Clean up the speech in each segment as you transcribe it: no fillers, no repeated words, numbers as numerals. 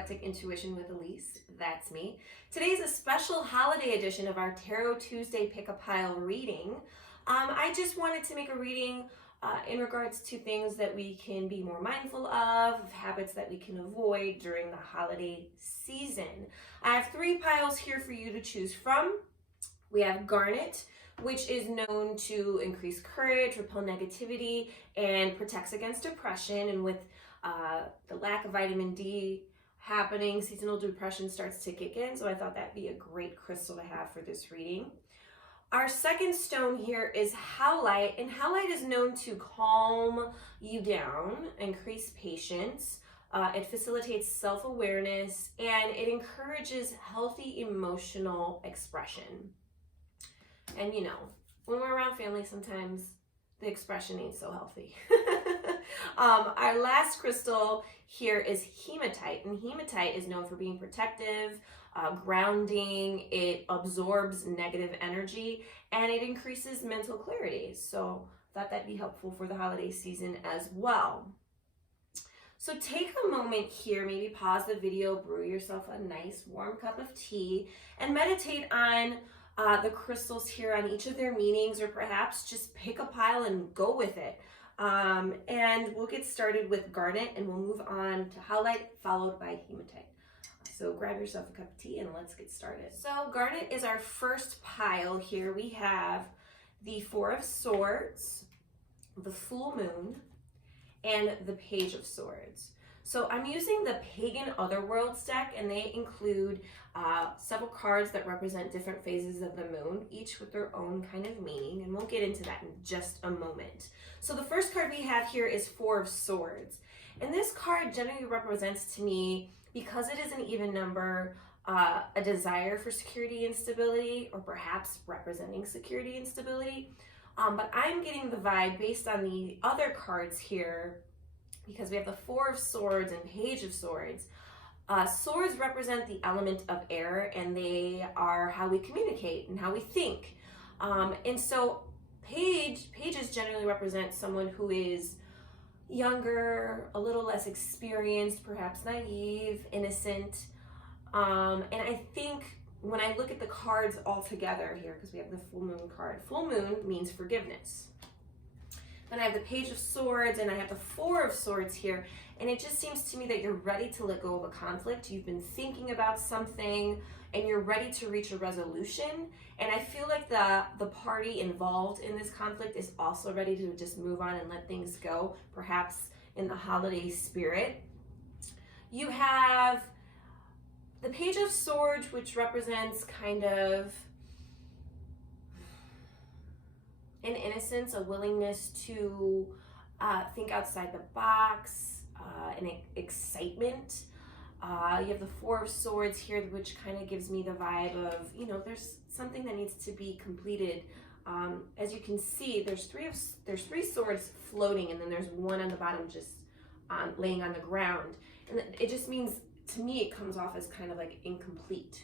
Eclectic Intuition with Elise. That's me. Today's a special holiday edition of our Tarot Tuesday Pick a Pile reading. I just wanted to make a reading in regards to things that we can be more mindful of, habits that we can avoid during the holiday season. I have 3 piles here for you to choose from. We have Garnet, which is known to increase courage, repel negativity, and protects against depression. And with the lack of vitamin D happening, seasonal depression starts to kick in. So I thought that'd be a great crystal to have for this reading. Our second stone here is Howlite, and Howlite is known to calm you down, increase patience. It facilitates self-awareness, and it encourages healthy emotional expression. And you know, when we're around family, sometimes the expression ain't so healthy. Our last crystal here is Hematite, and Hematite is known for being protective, grounding, it absorbs negative energy, and it increases mental clarity. So I thought that'd be helpful for the holiday season as well. So take a moment here, maybe pause the video, brew yourself a nice warm cup of tea, and meditate on the crystals here, on each of their meanings, or perhaps just pick a pile and go with it. And we'll get started with Garnet, and we'll move on to Howlite, followed by Hematite. So grab yourself a cup of tea and let's get started. So Garnet is our first pile here. We have the 4 of Swords, the Full Moon, and the Page of Swords. So I'm using the Pagan Otherworlds deck, and they include several cards that represent different phases of the moon, each with their own kind of meaning, and we'll get into that in just a moment. So the first card we have here is 4 of Swords, and this card generally represents to me, because it is an even number, a desire for security and stability, or perhaps representing security and stability. But I'm getting the vibe based on the other cards here, because we have the 4 of Swords and Page of Swords. Swords represent the element of air, and they are how we communicate and how we think. And so pages generally represent someone who is younger, a little less experienced, perhaps naive, innocent. And I think when I look at the cards all together here, because we have the Full Moon card, Full Moon means forgiveness. Then I have the Page of Swords, and I have the 4 of Swords here, and it just seems to me that you're ready to let go of a conflict. You've been thinking about something, and you're ready to reach a resolution. And I feel like the party involved in this conflict is also ready to just move on and let things go, perhaps in the holiday spirit. You have the Page of Swords, which represents kind of an innocence, a willingness to think outside the box, an excitement. You have the 4 of Swords here, which kind of gives me the vibe of, you know, there's something that needs to be completed. As you can see, there's 3 swords floating, and then there's 1 on the bottom just laying on the ground. And it just means, to me, it comes off as kind of like incomplete.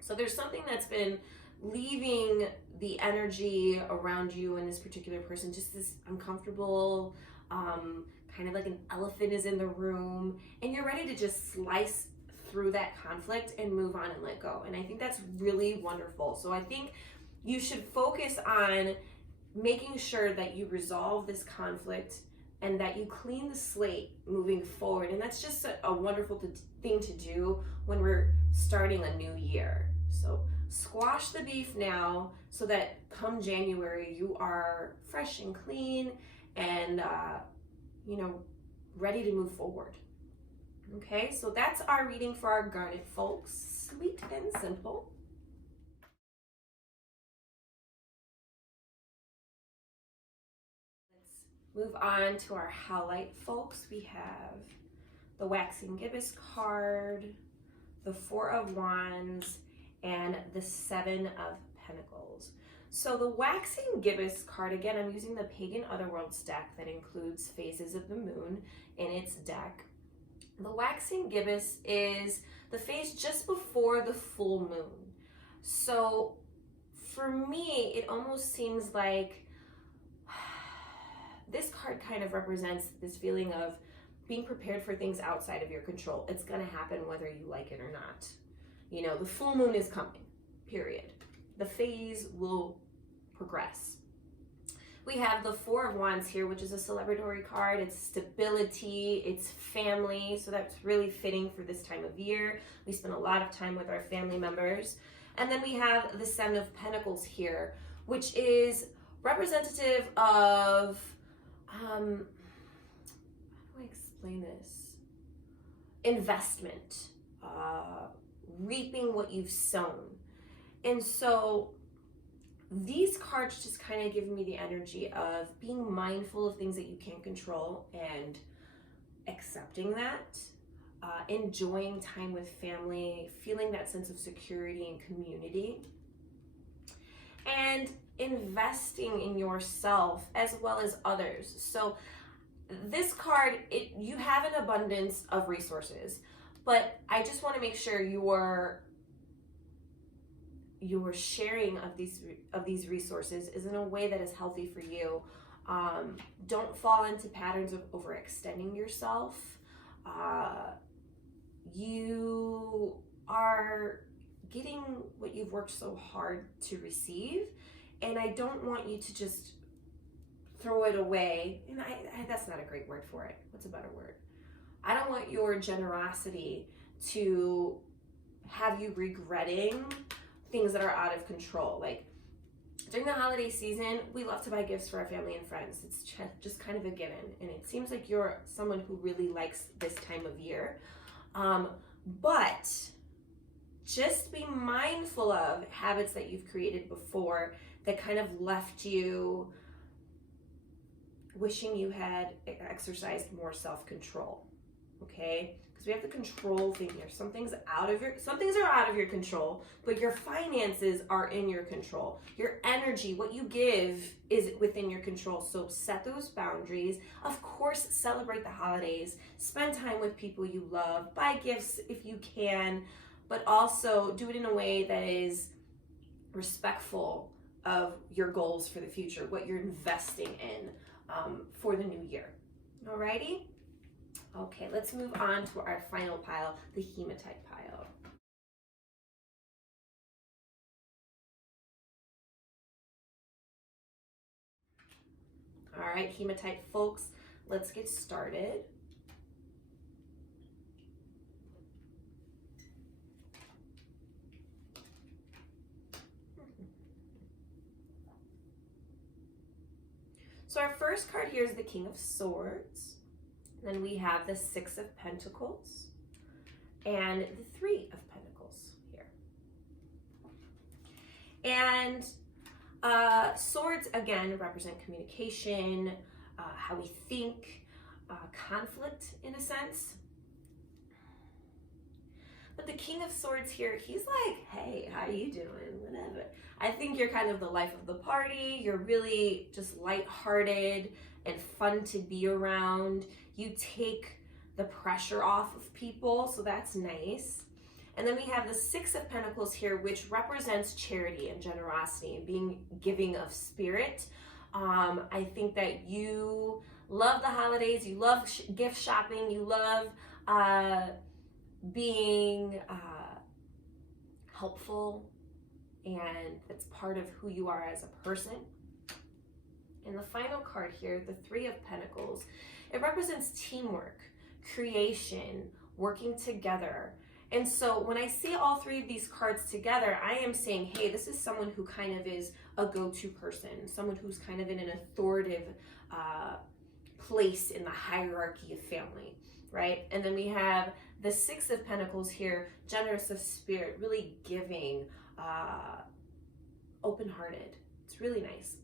So there's something that's been leaving the energy around you and this particular person, just this uncomfortable, kind of like an elephant is in the room, and you're ready to just slice through that conflict and move on and let go. And I think that's really wonderful. So I think you should focus on making sure that you resolve this conflict and that you clean the slate moving forward. And that's just a wonderful thing to do when we're starting a new year. So squash the beef now, so that come January you are fresh and clean and you know, ready to move forward. Okay, so that's our reading for our Garnet folks. Sweet and simple. Let's move on to our Howlite folks. We have the Waxing Gibbous card, the 4 of Wands, and the 7 of Pentacles. So the Waxing Gibbous card, again, I'm using the Pagan Otherworlds deck that includes phases of the moon in its deck. The Waxing Gibbous is the phase just before the full moon. So for me, it almost seems like this card kind of represents this feeling of being prepared for things outside of your control. It's going to happen whether you like it or not. You know, the full moon is coming, period. The phase will progress. We have the Four of Wands here, which is a celebratory card. It's stability, it's family, so that's really fitting for this time of year. We spend a lot of time with our family members. And then we have the Seven of Pentacles here, which is representative of, how do I explain this? Investment, reaping what you've sown. And so these cards just kind of give me the energy of being mindful of things that you can't control and accepting that, enjoying time with family, feeling that sense of security and community, and investing in yourself as well as others. So this card, you have an abundance of resources, but I just want to make sure your sharing of these resources is in a way that is healthy for you. Don't fall into patterns of overextending yourself. You are getting what you've worked so hard to receive, and I don't want you to just throw it away. And I that's not a great word for it. What's a better word? I don't want your generosity to have you regretting things that are out of control. Like during the holiday season, we love to buy gifts for our family and friends. It's just kind of a given. And it seems like you're someone who really likes this time of year. But just be mindful of habits that you've created before that kind of left you wishing you had exercised more self-control. Okay? We have the control thing here. Some things are out of your control, but your finances are in your control. Your energy, what you give, is within your control. So set those boundaries. Of course, celebrate the holidays. Spend time with people you love. Buy gifts if you can, but also do it in a way that is respectful of your goals for the future, what you're investing in for the new year. Alrighty? Okay, let's move on to our final pile, the Hematite pile. All right, Hematite folks, let's get started. So our first card here is the King of Swords. Then we have the Six of Pentacles and the Three of Pentacles here. And swords, again, represent communication, how we think, conflict in a sense. But the King of Swords here, he's like, hey, how you doing? Whatever. I think you're kind of the life of the party. You're really just lighthearted and fun to be around. You take the pressure off of people, so that's nice. And then we have the Six of Pentacles here, which represents charity and generosity and being giving of spirit. I think that you love the holidays, you love gift shopping, you love being helpful, and it's part of who you are as a person. And the final card here, the Three of Pentacles, it represents teamwork, creation, working together. And so when I see all three of these cards together, I am saying, hey, this is someone who kind of is a go-to person, someone who's kind of in an authoritative place in the hierarchy of family, right? And then we have the Six of Pentacles here, generous of spirit, really giving, open-hearted. It's really nice.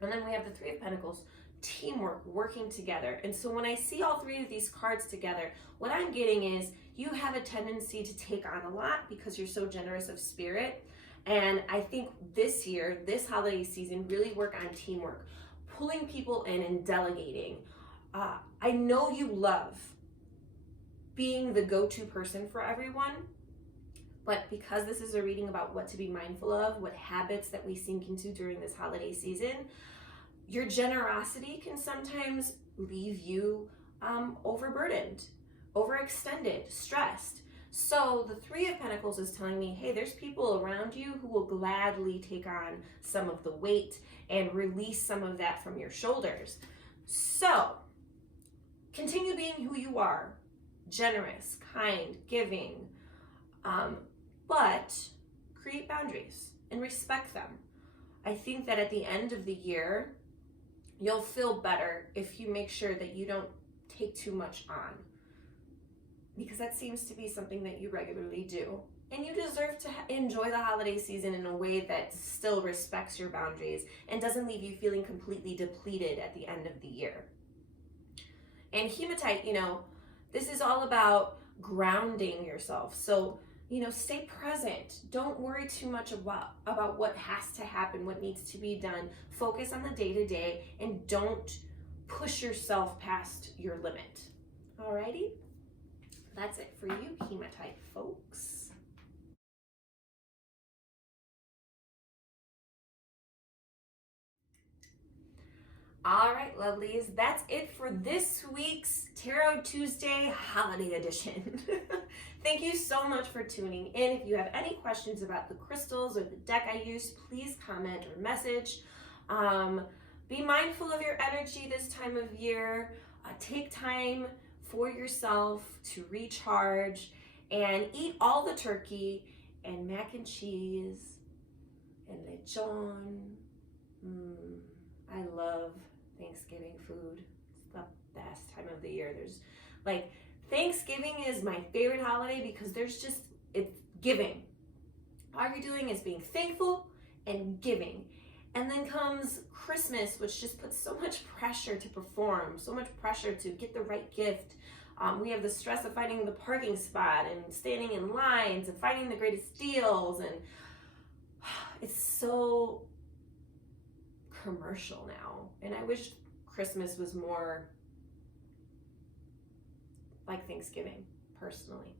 And then we have the Three of Pentacles, teamwork, working together. And so when I see all three of these cards together, what I'm getting is you have a tendency to take on a lot because you're so generous of spirit. And I think this year, this holiday season, really work on teamwork, pulling people in and delegating. I know you love being the go-to person for everyone, but because this is a reading about what to be mindful of, what habits that we sink into during this holiday season, your generosity can sometimes leave you overburdened, overextended, stressed. So the Three of Pentacles is telling me, hey, there's people around you who will gladly take on some of the weight and release some of that from your shoulders. So continue being who you are, generous, kind, giving, but create boundaries and respect them. I think that at the end of the year, you'll feel better if you make sure that you don't take too much on, because that seems to be something that you regularly do. And you deserve to enjoy the holiday season in a way that still respects your boundaries and doesn't leave you feeling completely depleted at the end of the year. And Hematite, this is all about grounding yourself. So, stay present. Don't worry too much about what has to happen, what needs to be done. Focus on the day-to-day and don't push yourself past your limit. Alrighty? That's it for you, Hematite folks. All right, lovelies, that's it for this week's Tarot Tuesday Holiday Edition. Thank you so much for tuning in. If you have any questions about the crystals or the deck I used, please comment or message. Be mindful of your energy this time of year. Take time for yourself to recharge and eat all the turkey and mac and cheese and lechon. I love Thanksgiving food. It's the best time of the year. Thanksgiving is my favorite holiday because it's giving. All you're doing is being thankful and giving. And then comes Christmas, which just puts so much pressure to perform, so much pressure to get the right gift. We have the stress of finding the parking spot and standing in lines and finding the greatest deals. And it's so commercial now, and I wish Christmas was more like Thanksgiving, personally.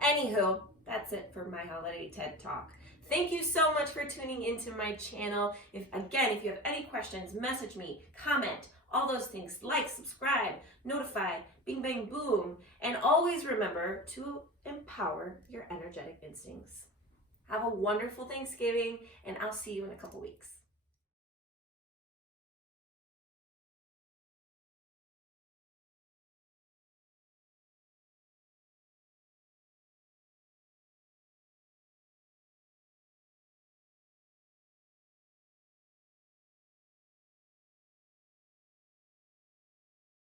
Anywho, that's it for my holiday TED Talk. Thank you so much for tuning into my channel. If you have any questions, message me, comment, all those things. Like, subscribe, notify, bing bang boom, and always remember to empower your energetic instincts. Have a wonderful Thanksgiving, and I'll see you in a couple weeks.